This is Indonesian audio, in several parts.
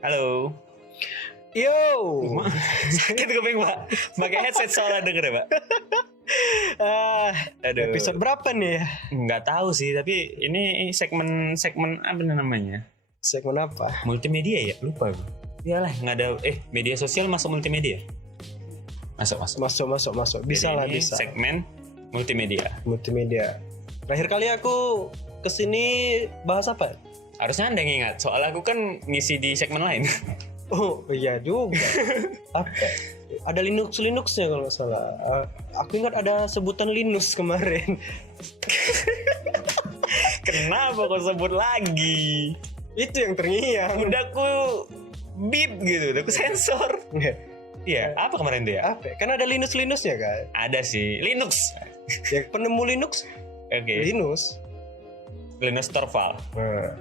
Halo. Yo, Sakit kuping, Pak. Pakai headset soalnya denger ya, Pak. Aduh. episode berapa nih ya? Nggak tahu sih, tapi ini segmen apa namanya? Segmen apa? Multimedia ya? Lupa gue. Iyalah, nggak ada media sosial masuk multimedia. Masuk. Masuk. Bisa Jadi lah, ini bisa. segmen multimedia. Multimedia. Terakhir kali aku kesini bahas apa? Harusnya Anda yang ingat, soalnya aku kan ngisi di segmen lain. Oh iya juga. Apa? Ada Linuxnya kalau nggak salah. Aku ingat ada sebutan Linux kemarin. Kenapa kau sebut lagi? Itu yang terngiang. Udah aku beep gitu, udah aku sensor. Iya, apa kemarin tuh ya? Apa? Kan ada Linux-nya kan? Ada sih, Linux. Yang penemu Linux, Oke, Linux. Linus Torvald. Nah.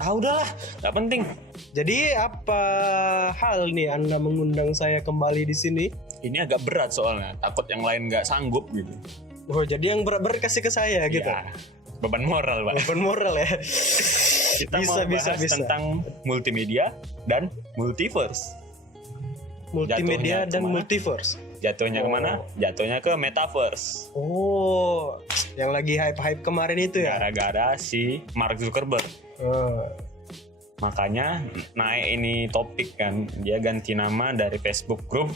Udahlah, nggak penting. Jadi apa hal nih Anda mengundang saya kembali di sini? Ini agak berat soalnya, takut yang lain nggak sanggup gitu. Oh, jadi yang berat-berat kasih ke saya gitu. Ya, beban moral, Pak. Beban moral ya. Kita mau bahas tentang multimedia dan multiverse. Multimedia Jatuhnya dan kemana? multiverse. Jatuhnya kemana? Jatuhnya ke metaverse. Oh, yang lagi hype-hype kemarin itu ya? Gara-gara si Mark Zuckerberg. Oh. Makanya naik ini topik kan, dia ganti nama dari Facebook Group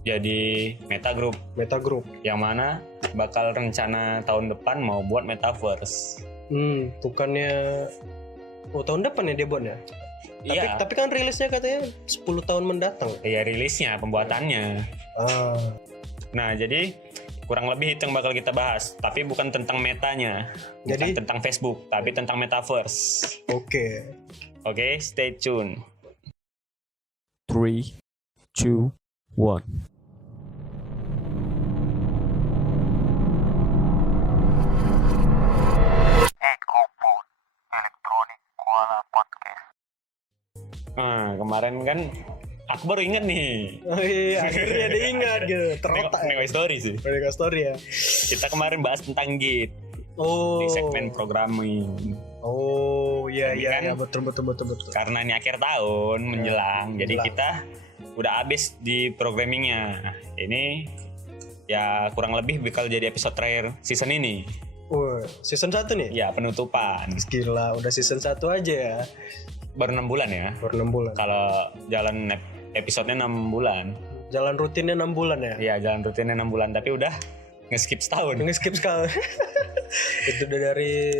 jadi Meta Group, Meta Group. yang mana bakal rencana tahun depan mau buat metaverse. Bukannya tahun depan ya dia buatnya? Iya, Tapi kan rilisnya katanya 10 tahun mendatang. iya rilisnya, pembuatannya. Ah. Nah, jadi kurang lebih itu yang bakal kita bahas, tapi bukan tentang metanya, bukan Jadi? tentang Facebook, tapi tentang metaverse. Oke. Oke, stay tune. 3, 2, 1. Nah, kemarin kan aku baru inget nih. Oh iya, akhirnya dia ingat gitu. Terotak ya. Nengok story sih. Mereka story ya. Kita kemarin bahas tentang Git Oh. di segmen programming. Oh iya Jadi iya kan- iya betul. Karena ini akhir tahun menjelang, jadi menjelang. kita udah habis di programmingnya. Ini ya kurang lebih bakal jadi episode terakhir season ini. Season 1 nih? Ya penutupan. Gila, udah season 1 aja ya. Baru 6 bulan ya. Baru 6 bulan. Kalau jalan episodenya 6 bulan. Jalan rutinnya 6 bulan ya? Iya, jalan rutinnya 6 bulan, tapi udah nge-skip setahun. Nge-skip sekali. Itu udah dari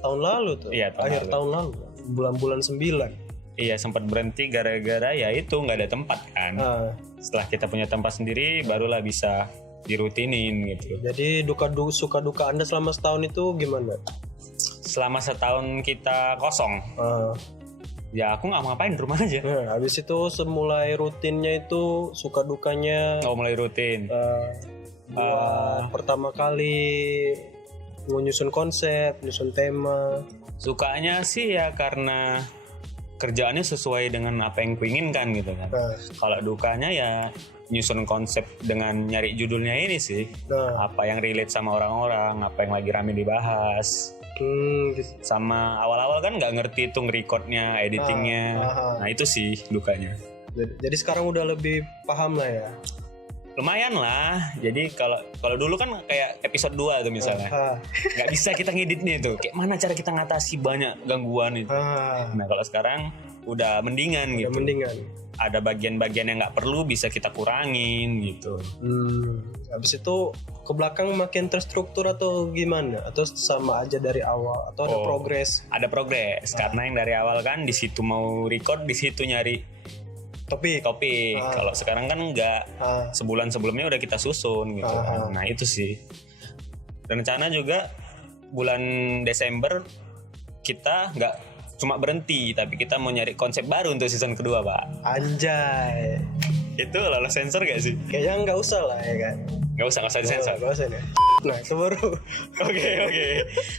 tahun lalu tuh. Iya, tahun Akhir lalu. tahun lalu. Bulan-bulan 9. Iya, sempat berhenti gara-gara ya itu nggak ada tempat kan. Nah, Setelah kita punya tempat sendiri, barulah bisa dirutinin gitu. jadi suka duka Anda selama setahun itu gimana? Selama setahun kita kosong, Ah, ya aku nggak mau ngapain di rumah aja. nah, habis itu semulai rutinnya itu suka dukanya Nggak mulai rutin. buat pertama kali nyusun konsep, nyusun tema. Sukanya sih ya karena kerjaannya sesuai dengan apa yang kuinginkan gitu kan. Nah, Kalau dukanya ya nyusun konsep dengan nyari judulnya ini sih. nah, Apa yang relate sama orang-orang, apa yang lagi rame dibahas. gitu. Sama awal-awal kan nggak ngerti itu nge-recordnya, editingnya. Nah itu sih dukanya. Jadi sekarang udah lebih paham lah ya. Lumayan lah. Jadi kalau dulu kan kayak episode 2 tuh misalnya. Nggak bisa kita ngeditnya tuh. Kayak mana cara kita ngatasi banyak gangguan itu. Nah kalau sekarang udah mendingan Udah gitu. mendingan. Ada bagian-bagian yang nggak perlu bisa kita kurangin gitu. Habis itu ke belakang makin terstruktur atau gimana? Atau sama aja dari awal? Atau ada Oh. progres? Ada progres karena yang dari awal kan di situ mau record, di situ nyari Topik? topik. Kalau sekarang kan nggak, Ah, sebulan sebelumnya udah kita susun gitu. Nah itu sih. Rencana juga bulan Desember kita nggak cuma berhenti, tapi kita mau nyari konsep baru untuk season kedua, Pak. anjay. Itu lolos sensor gak sih? Kayaknya nggak usah lah ya kan? Nggak usah disensor. Nggak usah deh. Nah itu baru.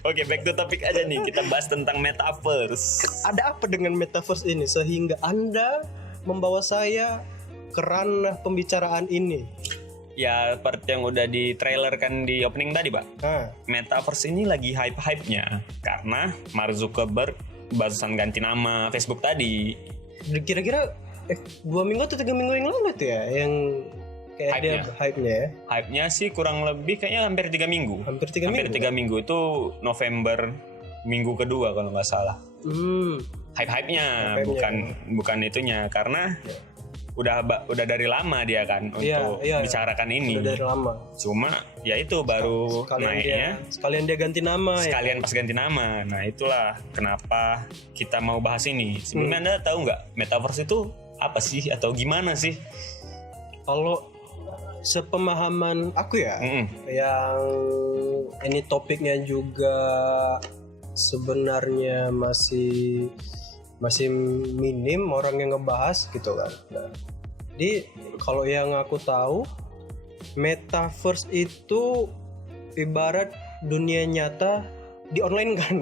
Oke, back to topic aja nih. Kita bahas tentang metaverse. Ada apa dengan metaverse ini sehingga Anda membawa saya ke ranah pembicaraan ini? Ya, seperti yang udah di trailer kan di opening tadi, Pak. Metaverse ini lagi hype-hypenya karena Mark Zuckerberg barusan ganti nama Facebook tadi. kira-kira 2 minggu atau 3 minggu yang lalu tuh ya yang kayak Hype-nya. dia hype-nya ya. Hype-nya sih kurang lebih kayaknya hampir 3 minggu. Hampir 3 Hampir minggu. 3 minggu itu November minggu kedua kalau nggak salah. Hype-hypenya bukan itunya karena udah dari lama dia kan untuk bicarakan ini. Udah dari lama. Cuma ya itu baru naiknya. Sekalian dia ganti nama Sekalian pas ganti nama. Nah itulah kenapa kita mau bahas ini. Sebelumnya Anda tahu nggak Metaverse itu apa sih atau gimana sih? Kalau sepemahaman aku ya, yang ini topiknya juga sebenarnya masih minim orang yang ngebahas gitu kan. Nah, jadi kalau yang aku tahu Metaverse itu ibarat dunia nyata di online kan.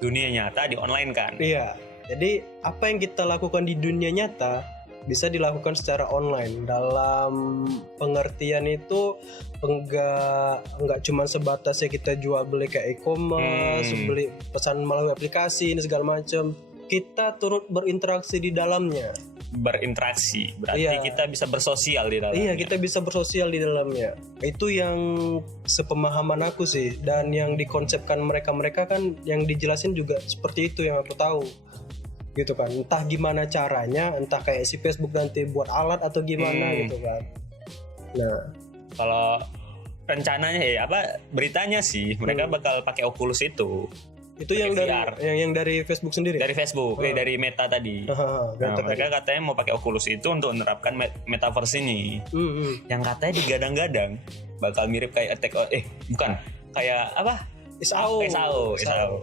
Dunia nyata di online kan. Iya. Jadi apa yang kita lakukan di dunia nyata bisa dilakukan secara online. Dalam pengertian itu enggak cuma sebatas ya kita jual beli kayak e-commerce, beli pesan melalui aplikasi ini segala macam. Kita turut berinteraksi di dalamnya. Berinteraksi berarti kita bisa bersosial di dalamnya. Iya, kita bisa bersosial di dalamnya. Itu yang sepemahaman aku sih, dan yang dikonsepkan mereka kan yang dijelasin juga seperti itu yang aku tahu. Gitu kan. Entah gimana caranya, entah kayak si Facebook nanti buat alat atau gimana gitu kan. Nah, kalau rencananya beritanya sih mereka bakal pakai Oculus itu. Itu yang dari Facebook sendiri. Dari Facebook, dari Meta tadi. Mereka katanya mau pakai Oculus itu untuk menerapkan Metaverse ini. Yang katanya digadang-gadang bakal mirip kayak bukan, kayak apa? SAO.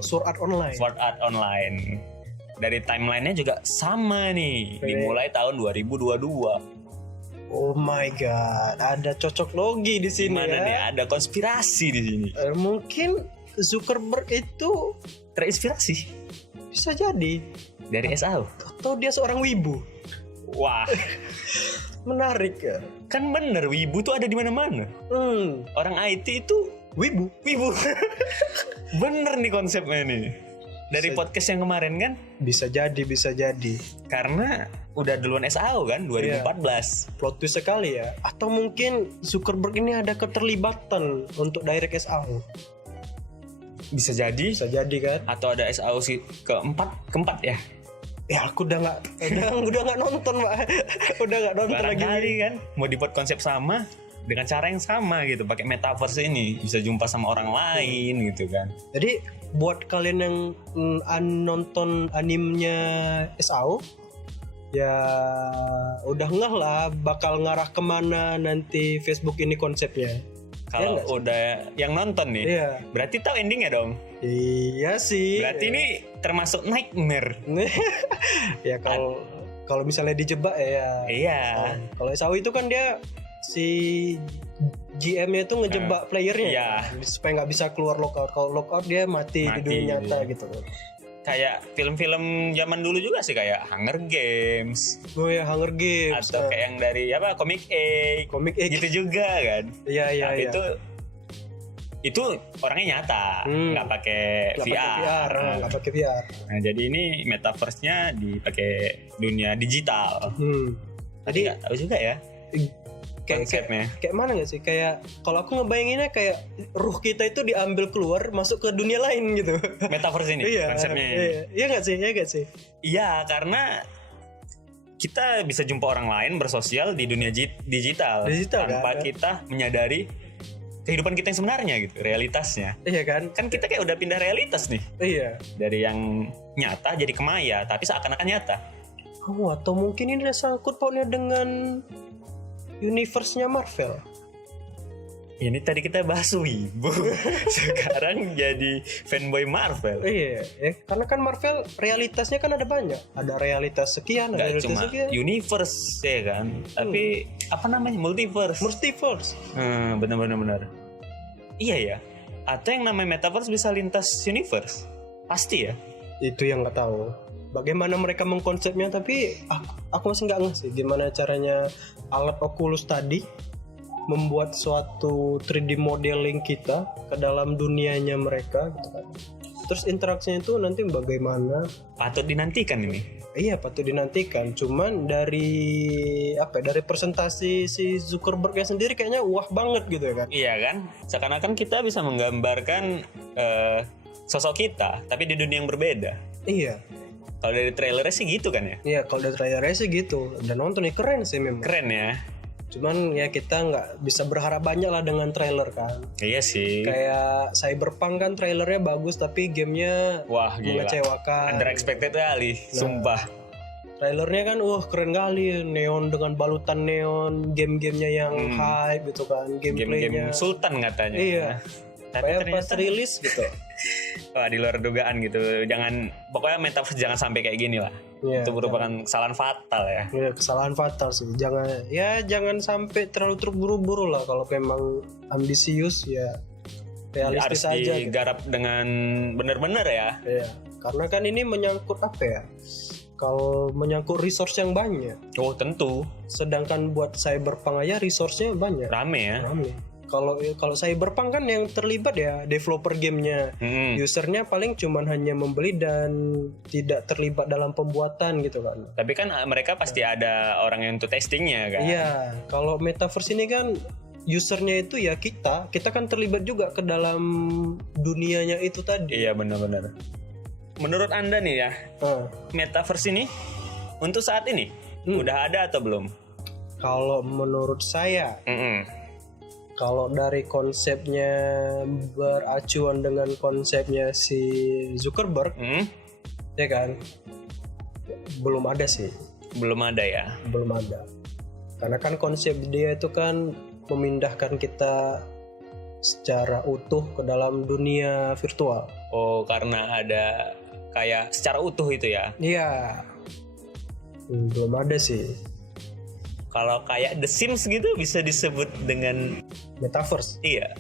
Sword Art Online. Dari timelinenya juga sama nih, dimulai tahun 2022. Oh my god, ada cocok logi di sini. Gimana nih? Ada konspirasi di sini. Mungkin Zuckerberg itu terinspirasi, bisa jadi dari SAO atau dia seorang wibu. Wah, menarik ya. Kan bener, wibu tuh ada di mana-mana. Orang IT itu wibu. Bener nih konsepnya nih. Dari podcast yang kemarin kan? Bisa jadi. Karena udah duluan SAO kan 2014. Plot twist sekali ya. Atau mungkin Zuckerberg ini ada keterlibatan untuk direct SAO. Bisa jadi kan? Atau ada SAO keempat ya? Ya aku udah nggak nonton Pak. Udah nggak nonton lagi kan. Mau dibuat konsep sama dengan cara yang sama gitu, pakai Metaverse ini bisa jumpa sama orang lain gitu kan. Jadi buat kalian yang nonton animenya SAO ya udah ngeh lah bakal ngarah kemana nanti Facebook ini konsepnya. Kalau udah yang nonton nih, berarti tahu endingnya dong. Iya sih. Berarti ini termasuk nightmare. Ya kalau misalnya dijebak ya. Iya. Kalau SAO itu kan dia si GM-nya itu ngejebak playernya supaya nggak bisa keluar lockout. Kalau lockout dia mati di dunia nyata gitu. Kayak film-film zaman dulu juga sih, kayak Hunger Games. Oh ya, Hunger Games. Atau kayak yang dari Comic Egg gitu juga kan. Iya. Tapi itu orangnya nyata, nggak pakai VR. Nggak pakai VR. Nah, jadi ini Metaverse-nya dipakai dunia digital. Jadi nggak tahu juga ya. Konsepnya kayak mana nggak sih, kayak kalau aku ngebayanginnya kayak ruh kita itu diambil keluar masuk ke dunia lain gitu. Metaverse ini konsepnya. Iya nggak sih? Iya, karena kita bisa jumpa orang lain bersosial di dunia digital tanpa kan? kita menyadari kehidupan kita yang sebenarnya gitu, realitasnya. Iya kan? Kan kita kayak udah pindah realitas nih. Iya. Dari yang nyata jadi ke maya, tapi seakan-akan nyata. Oh, atau mungkin ini ada sangkut pautnya dengan universe-nya Marvel. Ini tadi kita bahas wibu, sekarang jadi fanboy Marvel. Iya, karena kan Marvel realitasnya kan ada banyak. Ada realitas sekian, ada realitas cuma sekian. Universe ya kan, tapi apa namanya, multiverse. Benar. Iya ya. Atau yang namanya Metaverse bisa lintas universe, pasti ya. Itu yang nggak tahu. Bagaimana mereka mengkonsepnya, tapi aku masih nggak ngerti sih gimana caranya alat Oculus tadi membuat suatu 3D modeling kita ke dalam dunianya mereka gitu kan. Terus interaksinya itu nanti bagaimana? Patut dinantikan ini. Iya, patut dinantikan. Cuman dari presentasi si Zuckerbergnya sendiri kayaknya wah banget gitu ya kan? Iya kan? Seakan-akan kita bisa menggambarkan sosok kita, tapi di dunia yang berbeda. Iya. Kalau dari trailernya sih gitu kan ya? Iya, kalau dari trailernya sih gitu. Dan nonton nih keren sih memang. Keren ya? Cuman ya kita nggak bisa berharap banyak lah dengan trailer kan. Iya sih. Kayak Cyberpunk kan trailernya bagus tapi gamenya Wah gila. mengecewakan. Under expected kali, sumpah. Trailernya kan keren kali, neon dengan balutan neon, game-gamenya yang hype gitu kan, gameplaynya. Game-game Sultan katanya. Iya. Tapi Kayak ternyata pas rilis gitu. wah di luar dugaan gitu. Pokoknya metaverse jangan sampai kayak gini lah. Iya, Itu merupakan kesalahan fatal ya. Ya, kesalahan fatal sih. Jangan sampai terlalu terburu-buru lah. Kalau memang ambisius ya realistis Harus aja. Gitu. digarap dengan benar-benar ya. Iya. Karena kan ini menyangkut apa ya? Kalau menyangkut resource yang banyak. Oh tentu. Sedangkan buat Cyberpunk aja resource-nya banyak. Rame ya. Rame. Kalau Cyberpunk kan yang terlibat ya developer gamenya, usernya paling cuman hanya membeli dan tidak terlibat dalam pembuatan gitu kan. Tapi kan mereka pasti ada orang yang untuk testingnya kan. Iya, kalau metaverse ini kan usernya itu ya kita kan terlibat juga ke dalam dunianya itu tadi. Iya benar-benar. Menurut Anda nih ya, metaverse ini untuk saat ini udah ada atau belum? Kalau menurut saya, kalau dari konsepnya beracuan dengan konsepnya si Zuckerberg, ya kan, belum ada sih. Belum ada ya. Belum ada. Karena kan konsep dia itu kan memindahkan kita secara utuh ke dalam dunia virtual. Oh, karena ada kayak secara utuh itu ya. Iya. Belum ada sih. Kalau kayak The Sims gitu bisa disebut dengan Metaverse. iya.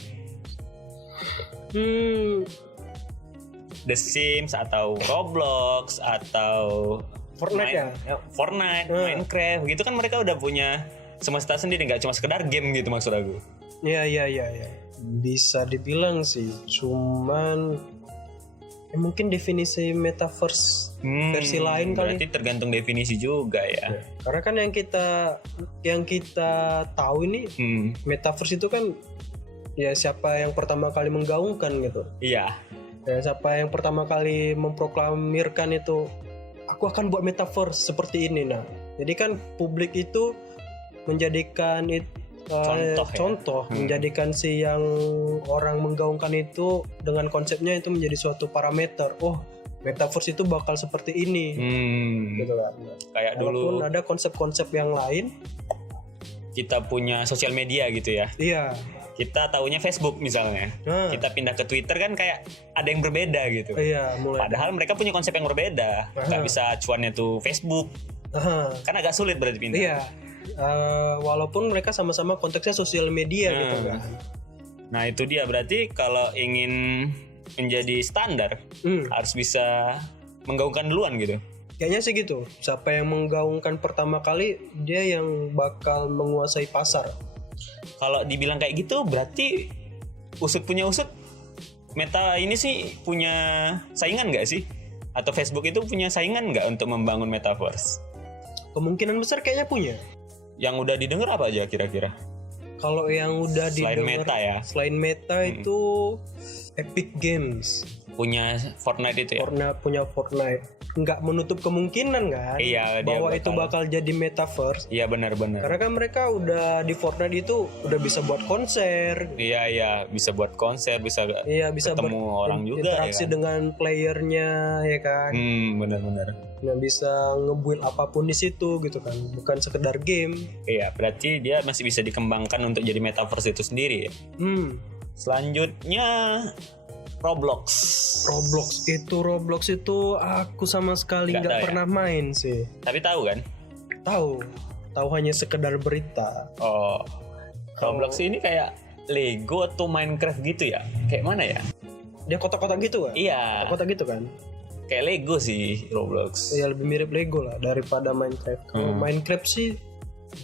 The Sims atau Roblox atau Fortnite Fortnite, Minecraft gitu kan mereka udah punya semesta sendiri, nggak cuma sekedar game gitu maksud aku. Iya. Bisa dibilang sih. Cuman mungkin definisi metaverse versi lain kali. Berarti tergantung definisi juga ya. Karena kan yang kita tahu ini metaverse itu kan ya siapa yang pertama kali menggaungkan gitu. Iya. Ya, siapa yang pertama kali memproklamirkan itu aku akan buat metaverse seperti ini. Nah, jadi kan publik itu menjadikan contoh menjadikan si yang orang menggaungkan itu dengan konsepnya itu menjadi suatu parameter. Oh, metaverse itu bakal seperti ini, gitu kan. Kayak Walaupun dulu ada konsep-konsep yang lain, kita punya sosial media gitu ya. iya. Kita taunya Facebook misalnya. Kita pindah ke Twitter kan kayak ada yang berbeda gitu. Iya, mulai. Padahal mereka punya konsep yang berbeda. Nggak bisa acuannya tuh Facebook. Kan agak sulit berarti pindah. Iya. Walaupun mereka sama-sama konteksnya sosial media gitu kan. Nah itu dia, berarti kalau ingin menjadi standar harus bisa menggaungkan duluan gitu. Kayaknya sih gitu. Siapa yang menggaungkan pertama kali dia yang bakal menguasai pasar. Kalau dibilang kayak gitu berarti usut punya usut, Meta ini sih punya saingan nggak sih? Atau Facebook itu punya saingan nggak untuk membangun metaverse? Kemungkinan besar kayaknya punya. Yang udah didengar apa aja kira-kira? Kalau yang udah Selain didengar, Meta ya? Selain Meta itu Epic Games. Punya Fortnite itu ya? Punya Fortnite. Nggak menutup kemungkinan kan? Iya, dia bahwa itu bakal jadi metaverse. Iya benar-benar. Karena kan mereka udah di Fortnite itu udah bisa buat konser. Iya, bisa buat konser, bisa ketemu orang juga interaksi ya kan? dengan playernya ya kan. Benar-benar. Nah, bisa nge-build apapun di situ gitu kan, bukan sekedar game. Iya, berarti dia masih bisa dikembangkan untuk jadi metaverse itu sendiri ya. Selanjutnya Roblox itu aku sama sekali nggak pernah main sih. Tapi tahu kan? Tahu hanya sekedar berita. Oh, Roblox ini kayak Lego atau Minecraft gitu ya? Kayak mana ya? Dia kotak-kotak gitu kan? Iya. Kotak gitu kan? Kayak Lego sih Roblox. Ya lebih mirip Lego lah daripada Minecraft. Kalau Minecraft sih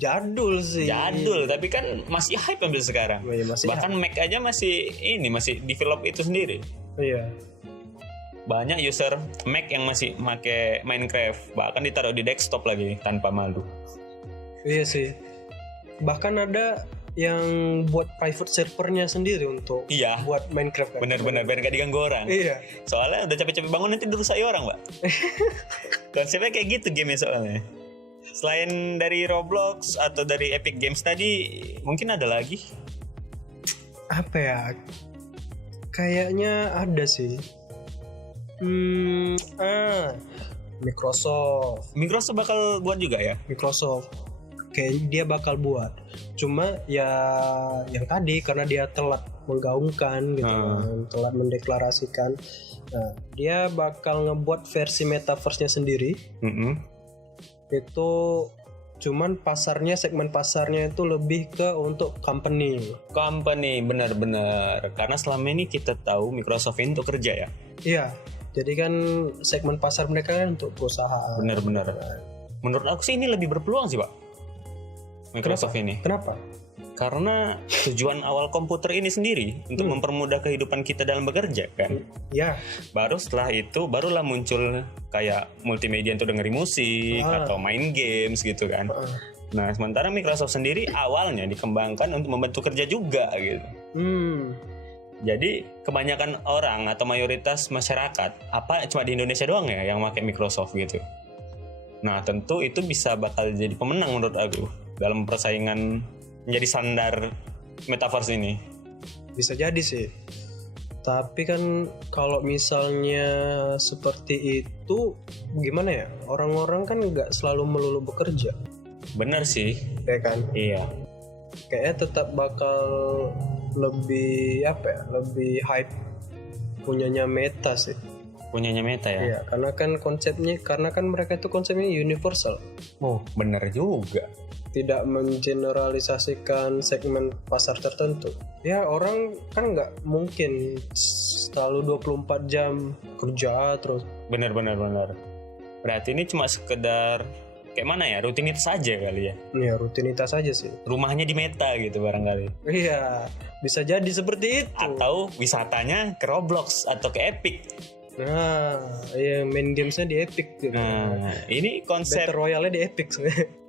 jadul sih. Jadul, tapi kan masih hype sampai sekarang. Oh, iya, masih bahkan Mac aja masih develop itu sendiri. Iya. banyak user Mac yang masih make Minecraft, bahkan ditaruh di desktop lagi tanpa malu. Iya sih. Bahkan ada yang buat private servernya sendiri untuk Iya. buat Minecraft kan. Bener-bener biar gak diganggu orang. Iya. Soalnya udah capek-capek bangun nanti dirusaki orang, Pak. Konsepnya kayak gitu game soalnya. Selain dari Roblox atau dari Epic Games tadi, mungkin ada lagi. Apa ya? Kayaknya ada sih. Microsoft. Microsoft bakal buat juga ya? Microsoft. Kayak dia bakal buat. Cuma ya yang tadi karena dia telat menggaungkan gitu kan, telat mendeklarasikan. Nah, dia bakal ngebuat versi metaverse-nya sendiri. Itu cuman segmen pasarnya itu lebih ke untuk company, benar-benar. Karena selama ini kita tahu Microsoft ini untuk kerja ya. Iya, jadi kan segmen pasar mereka kan untuk perusahaan. Benar-benar. Menurut aku sih ini lebih berpeluang sih, Pak. Microsoft ini. Kenapa? Karena tujuan awal komputer ini sendiri untuk mempermudah kehidupan kita dalam bekerja kan. Ya. Baru setelah itu barulah muncul kayak multimedia untuk dengerin musik atau main games gitu kan. Nah, sementara Microsoft sendiri awalnya dikembangkan untuk membantu kerja juga gitu. Jadi kebanyakan orang atau mayoritas masyarakat cuma di Indonesia doang ya yang pakai Microsoft gitu. Nah, tentu itu bisa bakal jadi pemenang menurut aku dalam persaingan menjadi standar metaverse ini. Bisa jadi sih. Tapi kan kalau misalnya seperti itu gimana ya? Orang-orang kan nggak selalu melulu bekerja. Bener sih. Ya kan? Iya. Kayaknya tetap bakal lebih lebih hype punyanya Meta sih. Punyanya Meta ya? Iya, karena kan mereka itu konsepnya universal. Oh, bener juga. Tidak mengeneralisasikan segmen pasar tertentu. Ya orang kan nggak mungkin selalu 24 jam kerja terus. Bener. Berarti ini cuma sekedar kayak mana ya, rutinitas saja kali ya? Ya rutinitas aja sih. Rumahnya di Meta gitu barangkali. Iya, bisa jadi seperti itu. Atau wisatanya ke Roblox atau ke Epic. Nah, ya main gamesnya di Epic gitu. Nah, ini konsep Battle Royale-nya di Epic.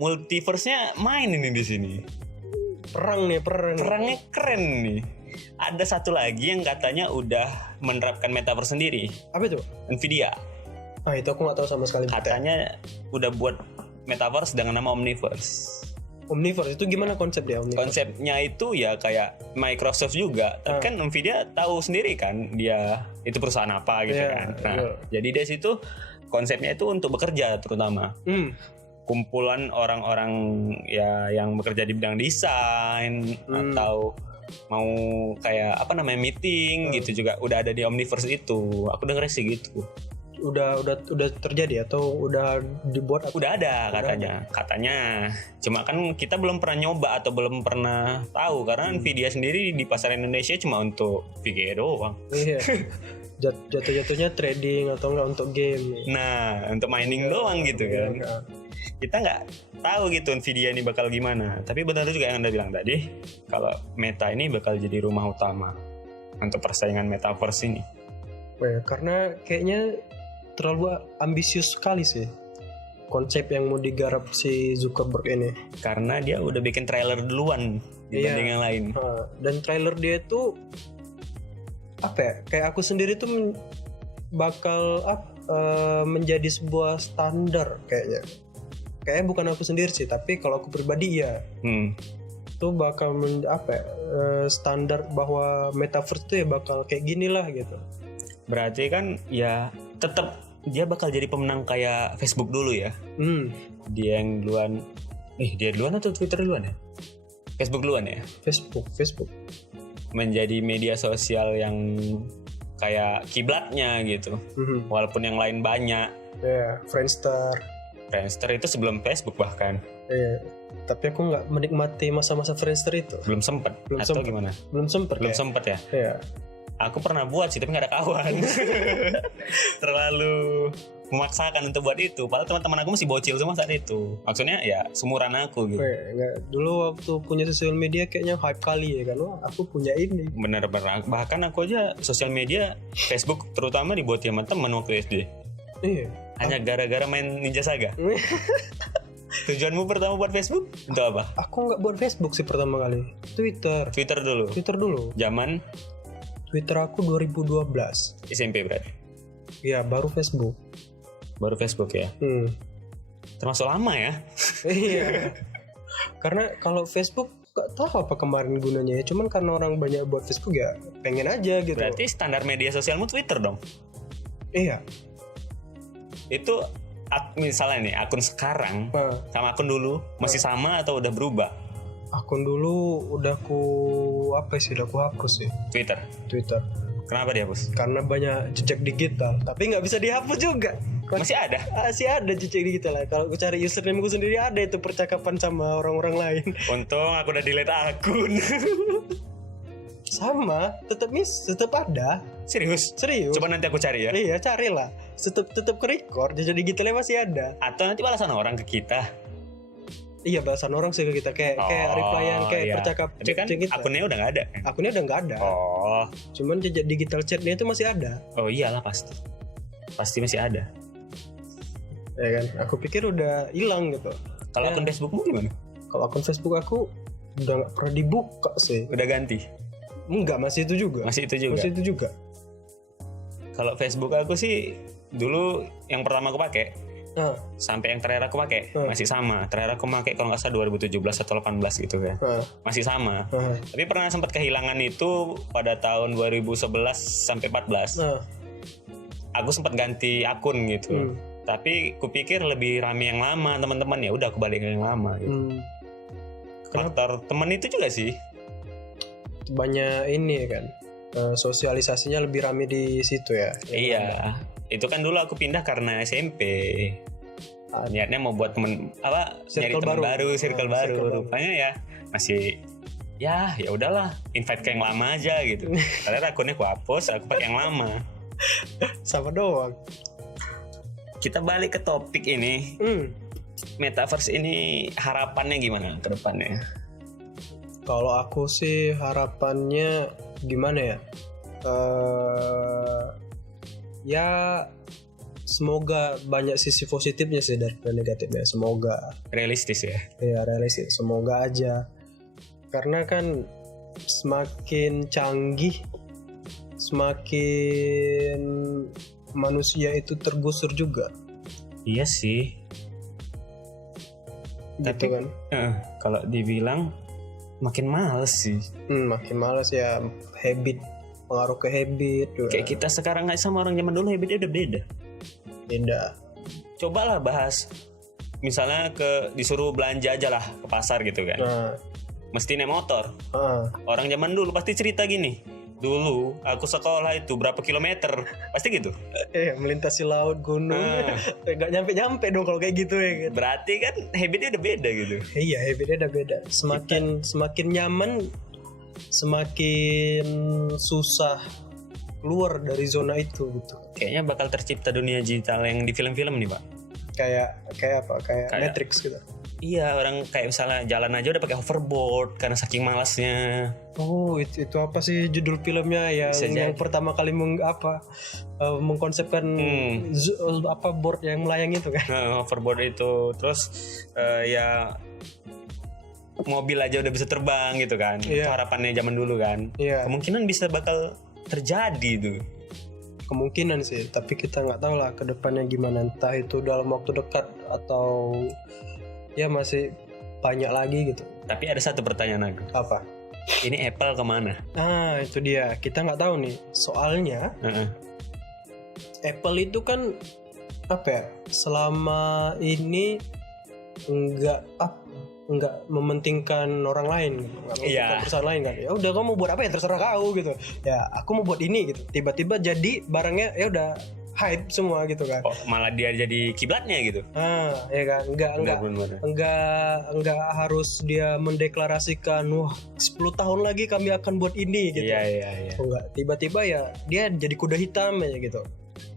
multiverse-nya main ini di sini. Perangnya keren nih. Ada satu lagi yang katanya udah menerapkan metaverse sendiri. Apa itu? Nvidia. Ah, itu aku nggak tahu sama sekali. Katanya udah buat metaverse dengan nama Omniverse. Omniverse itu gimana konsep dia? Konsepnya itu ya kayak Microsoft juga. Tapi kan Nvidia tahu sendiri kan dia itu perusahaan apa gitu kan. Nah, jadi dari situ konsepnya itu untuk bekerja terutama. Kumpulan orang-orang ya yang bekerja di bidang desain atau mau kayak meeting gitu juga udah ada di Omniverse itu. Aku denger sih gitu. Udah terjadi atau udah dibuat? Udah ada katanya. Cuma kan kita belum pernah nyoba atau belum pernah tahu karena Nvidia sendiri di pasar Indonesia cuma untuk VGA doang. Iya. Jatuh-jatuhnya trading atau enggak untuk game. Nah, untuk mining doang gitu kan. Kita nggak tahu gitu Nvidia ini bakal gimana. Tapi benar juga yang Anda bilang tadi, kalau Meta ini bakal jadi rumah utama untuk persaingan metaverse ini. Karena kayaknya terlalu ambisius sekali sih konsep yang mau digarap si Zuckerberg ini. Karena dia udah bikin trailer duluan dibanding yang lain. Dan trailer dia itu kayak aku sendiri tuh bakal menjadi sebuah standar kayaknya. Kayaknya bukan aku sendiri sih, tapi kalau aku pribadi ya. Itu bakal standar bahwa metaverse itu ya bakal kayak gini lah gitu. Berarti kan ya tetap dia bakal jadi pemenang kayak Facebook dulu ya. Dia yang duluan. Dia duluan atau Twitter duluan ya? Facebook duluan ya? Facebook. Menjadi media sosial yang kayak kiblatnya gitu. Walaupun yang lain banyak. Friendster itu sebelum Facebook bahkan. Tapi aku nggak menikmati masa-masa Friendster itu. Belum sempat. Gimana? Belum sempat ya. Iya. Aku pernah buat sih tapi nggak ada kawan. Terlalu memaksakan untuk buat itu. Padahal teman-teman aku masih bocil semua saat itu. Maksudnya ya seumuran aku gitu. Dulu waktu punya sosial media kayaknya hype kali ya kan. Wah, aku punya ini. Bener-bener. Bahkan aku aja sosial media, Facebook terutama dibuat sama teman waktu SD. Iya. Hanya gara-gara main Ninja Saga. Tujuanmu pertama buat Facebook untuk apa? Aku nggak buat Facebook sih pertama kali. Twitter dulu. Zaman Twitter aku 2012. SMP berarti. Ya baru Facebook. Baru Facebook ya. Termasuk lama ya. Iya. Karena kalau Facebook gak tahu apa kemarin gunanya ya. Cuman karena orang banyak buat Facebook ya pengen aja gitu. Berarti standar media sosialmu Twitter dong. Iya. Itu misalnya nih akun sekarang sama akun dulu masih sama atau udah berubah? Akun dulu udah aku hapus sih. Twitter. Kenapa dihapus? Karena banyak jejak digital. Tapi nggak bisa dihapus juga. Masih ada? Masih ada jejak digital lah. Kalau aku cari username gue sendiri ada itu percakapan sama orang-orang lain. Untung aku udah delete akun. Sama, tetap ada. Serius? Coba nanti aku cari ya. Iya, carilah. Tetap ke record, jejak digitalnya masih ada. Atau nanti balasan orang ke kita. Iya, balasan orang sih ke kita kayak replyan kayak percakapan. Tapi kan akunnya udah nggak ada. Akunnya udah nggak ada. Oh. Cuman jejak digital chatnya itu masih ada. Oh iyalah pasti. Pasti masih ada. Ya kan? Aku pikir udah hilang gitu. Kalau akun Facebookmu gimana? Kalau akun Facebook aku udah nggak pernah dibuka sih. Udah ganti? Enggak, masih itu juga. Kalau Facebook aku sih dulu yang pertama aku pakai. Sampai yang terakhir aku pakai masih sama. Terakhir aku pakai kalau nggak salah 2017 atau 18 gitu kan. Masih sama. Tapi pernah sempat kehilangan itu pada tahun 2011 sampai 14. Aku sempat ganti akun gitu. Tapi kupikir lebih rame yang lama teman-teman, ya udah aku balik ke yang lama gitu. Faktor teman itu juga sih. Banyak ini kan. Sosialisasinya lebih rame di situ ya. Iya. Itu kan dulu aku pindah karena SMP. Niatnya mau buat temen nyari teman baru, circle baru. Rupanya ya masih ya udahlah, invite ke yang lama aja gitu. Padahal akunnya aku hapus, aku pakai yang lama. Sama doang. Kita balik ke topik ini. Metaverse ini harapannya gimana ke depannya? Kalau aku sih harapannya gimana ya? Ya semoga banyak sisi positifnya sih daripada negatifnya. Semoga realistis ya. Iya realistis. Semoga aja. Karena kan semakin canggih, semakin manusia itu tergusur juga. Iya sih. Gitu tapi kan. Kalau dibilang makin males sih. Makin males ya, pengaruh ke habit. Kayak kita sekarang nggak sama orang zaman dulu, habitnya udah beda. Cobalah bahas, misalnya disuruh belanja aja lah ke pasar gitu kan. Mesti naik motor. Orang zaman dulu pasti cerita gini. Dulu aku sekolah itu berapa kilometer, pasti gitu. Melintasi laut, gunung, nggak nyampe dong kalau kayak gitu ya. Kan? Berarti kan habitnya udah beda gitu. Iya, habitnya udah beda. Semakin nyaman, semakin susah keluar dari zona itu gitu. Kayaknya bakal tercipta dunia digital yang di film-film nih Pak. Kayak apa? Kayak Matrix gitu. Iya, orang kayak misalnya jalan aja udah pakai hoverboard karena saking malasnya. Oh, itu apa sih judul filmnya yang pertama kali mengkonsepkan board yang melayang itu kan? Hoverboard itu, terus ya mobil aja udah bisa terbang gitu kan? Itu harapannya zaman dulu kan? Kemungkinan bisa bakal terjadi tuh. Kemungkinan sih, tapi kita nggak tahu lah ke depannya gimana. Entah itu dalam waktu dekat atau ya masih banyak lagi gitu. Tapi ada satu pertanyaan aku. Apa? Ini Apple kemana? Itu dia. Kita nggak tahu nih. Soalnya Apple itu kan selama ini nggak mementingkan orang lain, nggak mementingkan perusahaan lain kan. Ya udah kamu buat apa ya terserah kau gitu. Ya aku mau buat ini gitu. Tiba-tiba jadi barangnya ya udah hype semua gitu kan. Malah dia jadi kiblatnya gitu. Ya kan, enggak harus dia mendeklarasikan 10 tahun lagi kami akan buat ini gitu. Iya. Enggak, tiba-tiba ya dia jadi kuda hitam aja gitu.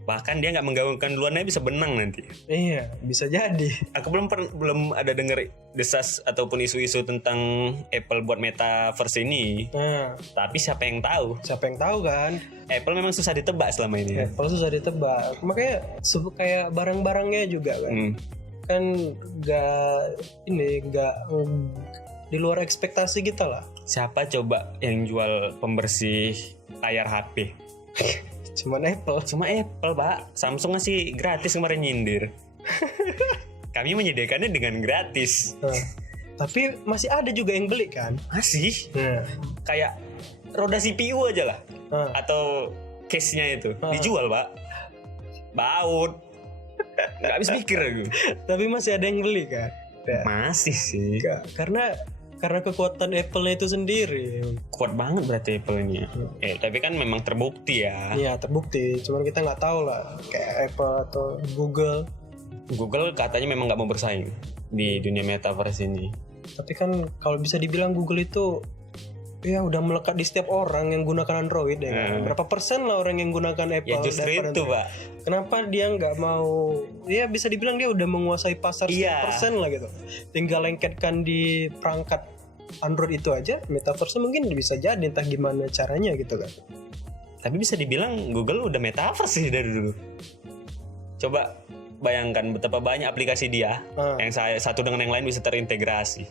Bahkan dia nggak menggaungkan duluan aja bisa benang nanti. Iya, bisa jadi. Aku belum ada denger desas ataupun isu-isu tentang Apple buat metaverse ini. Nah, Tapi siapa yang tahu? siapa yang tahu kan? Apple memang susah ditebak selama ini. Apple susah ditebak. Makanya kayak barang-barangnya juga kan. Kan nggak di luar ekspektasi kita lah. Siapa coba yang jual pembersih layar HP? Cuman Apple. Cuma Apple, Pak. Samsung ngasih gratis kemarin nyindir. Kami menyediakannya dengan gratis. Nah, tapi masih ada juga yang beli kan? Masih? Nah, Kayak roda CPU aja lah. nah. Atau case-nya itu dijual, Pak. Baut. Nggak habis pikir aku. Tapi masih ada yang beli kan? Ya. Masih sih. Karena kekuatan Apple-nya itu sendiri. Kuat banget berarti Apple ini ya. Tapi kan memang terbukti ya. Iya, terbukti. Cuman kita nggak tahu lah kayak Apple atau Google. Google katanya memang nggak mau bersaing di dunia metaverse ini. Tapi kan kalau bisa dibilang Google itu ya udah melekat di setiap orang yang gunakan Android ya kan? Berapa persen lah orang yang gunakan Apple? Ya justru daripada itu, Android. Pak. Kenapa dia nggak mau? Ya bisa dibilang dia udah menguasai pasar 100% lah gitu. Tinggal lengketkan di perangkat Android itu aja, metaverse mungkin bisa jadi, entah gimana caranya gitu kan. Tapi bisa dibilang Google udah metaverse sih dari dulu. Coba bayangkan betapa banyak aplikasi dia yang satu dengan yang lain bisa terintegrasi.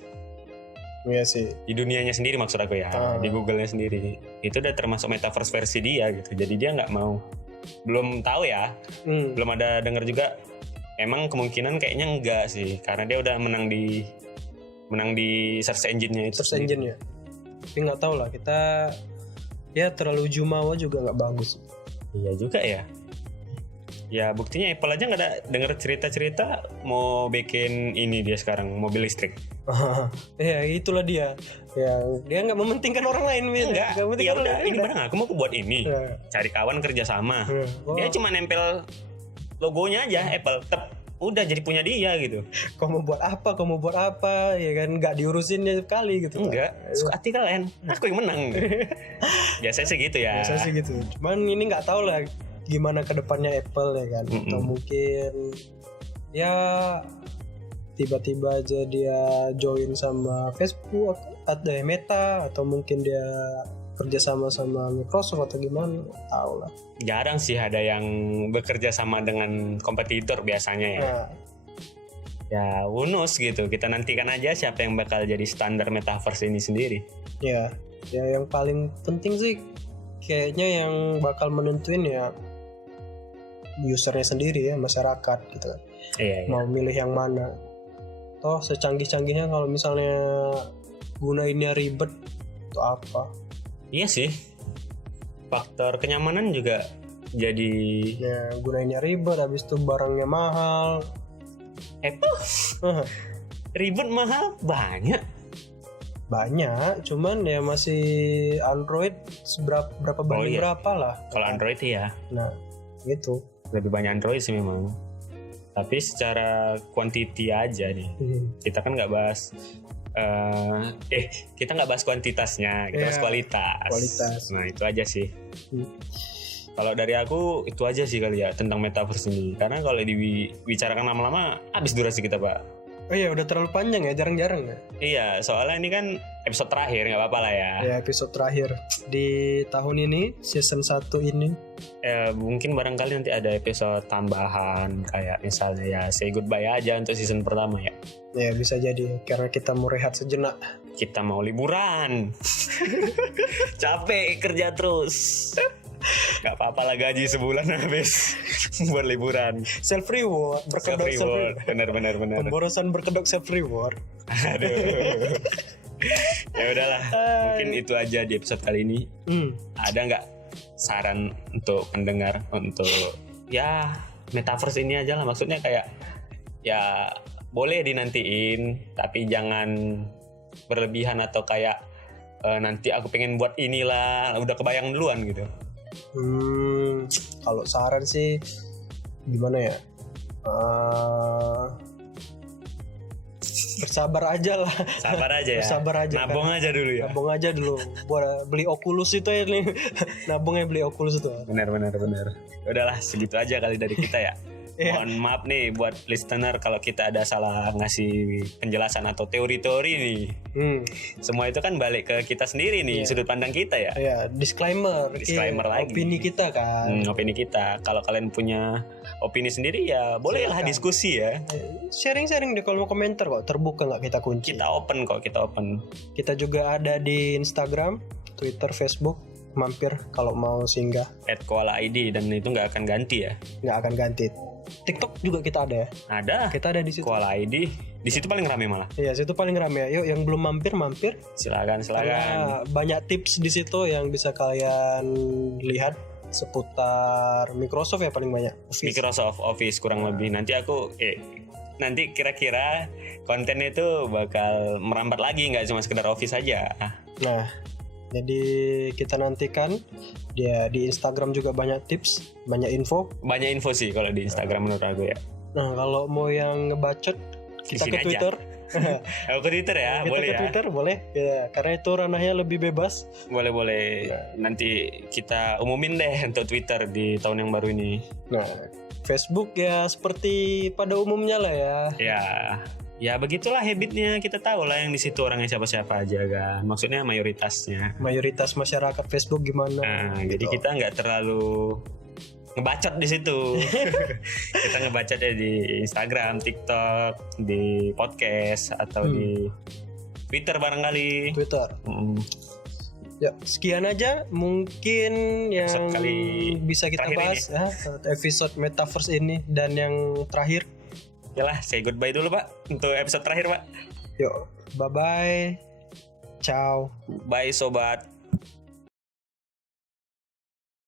Iya sih. Di dunianya sendiri maksud aku ya, di Google-nya sendiri. Itu udah termasuk metaverse versi dia gitu. Jadi dia nggak mau. Belum tahu ya. Belum ada denger juga. Emang kemungkinan kayaknya enggak sih, karena dia udah menang di search engine-nya itu. Search engine-nya. Tapi nggak tahu lah, kita ya terlalu jumawa juga nggak bagus. Iya juga ya. Ya buktinya Apple aja nggak ada denger cerita-cerita mau bikin ini dia sekarang mobil listrik. Ya itulah dia. Ya dia nggak mementingkan orang lain. Enggak. Ya udah, ini barang aku mau buat ini. Ya. Cari kawan kerja sama. Oh. Dia cuma nempel logonya aja Apple. Udah jadi punya dia gitu. Kau mau buat apa ya kan, nggak diurusinnya sekali gitu. Enggak. Suka hati kalian. Aku yang menang. Biasanya sih gitu ya. Biasa sih gitu. Cuman ini nggak tahu lah gimana kedepannya Apple ya kan. Atau mungkin ya tiba-tiba aja dia join sama Facebook atau Meta, atau mungkin dia kerjasama sama Microsoft atau gimana, tahu lah. Jarang sih ada yang bekerja sama dengan kompetitor biasanya ya. Nah, Ya who knows gitu. Kita nantikan aja siapa yang bakal jadi standar metaverse ini sendiri. ya yang paling penting sih kayaknya yang bakal menentuin ya usernya sendiri ya, masyarakat gitu kan. Iya. Mau milih yang mana. Toh secanggih-canggihnya kalau misalnya gunainnya ribet itu apa? Iya sih. Faktor kenyamanan juga jadi Ya gunainnya ribet, habis itu barangnya mahal. Apple ribet mahal banyak. Banyak, cuman ya masih Android berapa banding berapa lah. Kalau Android ya Nah, gitu. lebih banyak Android sih memang. Tapi secara quantity aja nih. Kita kan nggak bahas kita nggak bahas kuantitasnya, kita bahas kualitas. Nah itu aja sih. Kalau dari aku itu aja sih kali ya tentang metaverse ini. Karena kalau dibicarakan lama-lama habis durasi kita, Pak. Oh iya, udah terlalu panjang ya, jarang-jarang ya. Iya, soalnya ini kan episode terakhir, nggak apa-apa lah ya. Ya, episode terakhir di tahun ini, season 1 ini. Mungkin barangkali nanti ada episode tambahan kayak misalnya ya say goodbye aja untuk season pertama ya. Ya bisa jadi karena kita mau rehat sejenak. Kita mau liburan. Capek kerja terus. Gak apa-apa lah, gaji sebulan habis buat liburan. Self reward, berkedok self reward. Benar. Pemborosan berkedok self reward. Aduh. Ya udahlah, mungkin itu aja di episode kali ini. Ada nggak saran untuk pendengar untuk ya metaverse ini aja lah, maksudnya kayak ya boleh dinantiin tapi jangan berlebihan atau kayak nanti aku pengen buat inilah udah kebayang duluan gitu. Kalau saran sih gimana ya? Bersabar aja lah. Sabar aja ya. Bersabar aja, Nabung aja dulu ya. Nabung aja dulu. Buat beli Oculus itu ya nih. Nabungnya beli Oculus itu. Benar. Udahlah segitu aja kali dari kita ya. Iya. Mohon maaf nih buat listener kalau kita ada salah ngasih penjelasan atau teori-teori nih. Semua itu kan balik ke kita sendiri nih, sudut pandang kita ya. Ya, disclaimer Lagi. opini kita kan. Opini kita. Kalau kalian punya opini sendiri ya bolehlah Silakan. diskusi ya. Sharing-sharing deh kalau mau komentar kok, terbuka nggak kita kunci. Kita open kok, kita open. Kita juga ada di Instagram, Twitter, Facebook. Mampir kalau mau singgah, @koala_id dan itu nggak akan ganti ya. nggak akan ganti. TikTok juga kita ada ya. Ada. Kita ada di situ. Koala ID. Di situ paling rame malah. Iya, situ paling rame. Yuk, yang belum mampir. Silakan. Karena banyak tips di situ yang bisa kalian lihat seputar Microsoft ya paling banyak. Microsoft Office kurang lebih. Nanti kira-kira konten itu bakal merambat lagi, nggak cuma sekedar Office aja. Nah, jadi kita nantikan dia di Instagram juga banyak tips, banyak info. Banyak info sih kalau di Instagram menurut aku ya. Nah, kalau mau yang ngebacot kita Di sini ke aja. Twitter. Aku ke Twitter ya, Kita boleh ke ya. Twitter boleh. Ya, karena itu ranahnya lebih bebas. Boleh. Nanti kita umumin deh untuk Twitter di tahun yang baru ini. Nah, Facebook ya seperti pada umumnya lah ya. Ya begitulah habitnya, kita tahu lah yang di situ orangnya siapa-siapa aja kan. Maksudnya mayoritasnya. Mayoritas masyarakat Facebook gimana? Nah, jadi kita nggak terlalu ngebacot di situ. Kita ngebacotnya di Instagram, TikTok, di podcast atau di Twitter barangkali. Twitter. Ya, sekian aja mungkin yang Episode kali bisa kita terakhir bahas ya, episode Metaverse ini dan yang terakhir. Yalah, say goodbye dulu Pak untuk episode terakhir Pak. Yuk, bye-bye. Ciao. Bye sobat.